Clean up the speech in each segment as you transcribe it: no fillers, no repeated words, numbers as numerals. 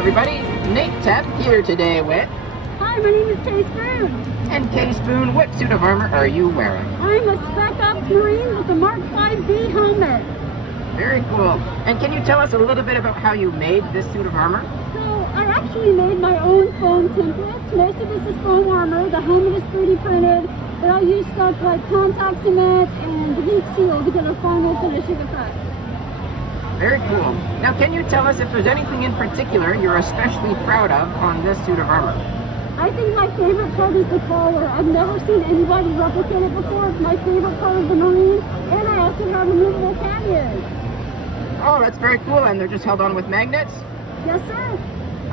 everybody, Nate Tap here today with... Hi, my name is KaeSpoon. And KaeSpoon, what suit of armor are you wearing? I'm a Spec-ops Marine with the Mark 5B helmet. Very cool. And can you tell us a little bit about how you made this suit of armor? So, I actually made my own foam templates. Most of this is foam armor. The helmet is 3D printed, but I use stuff like contact cement and heat seal to get a final finishing effect. Very cool. Now, can you tell us if there's anything in particular you're especially proud of on this suit of armor? I think my favorite part is the collar. I've never seen anybody replicate it before. It's my favorite part of the Marine, and I also have removable panniers. Oh, that's very cool, and they're just held on with magnets? Yes, sir.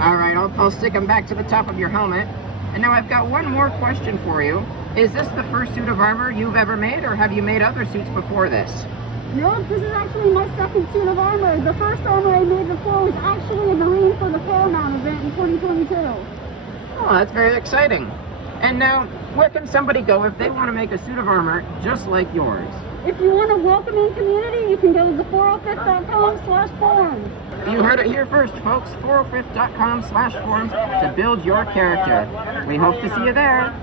Alright, I'll stick them back to the top of your helmet. And now I've got one more question for you. Is this the first suit of armor you've ever made, or have you made other suits before this? No, this is actually my second suit of armor. The first armor I made before was actually a Marine for the Paramount event in 2022. Oh, that's very exciting. And now, where can somebody go if they want to make a suit of armor just like yours? If you want a welcoming community, you can go to the 405th.com/forums. You heard it here first, folks. 405th.com/forums to build your character. We hope to see you there.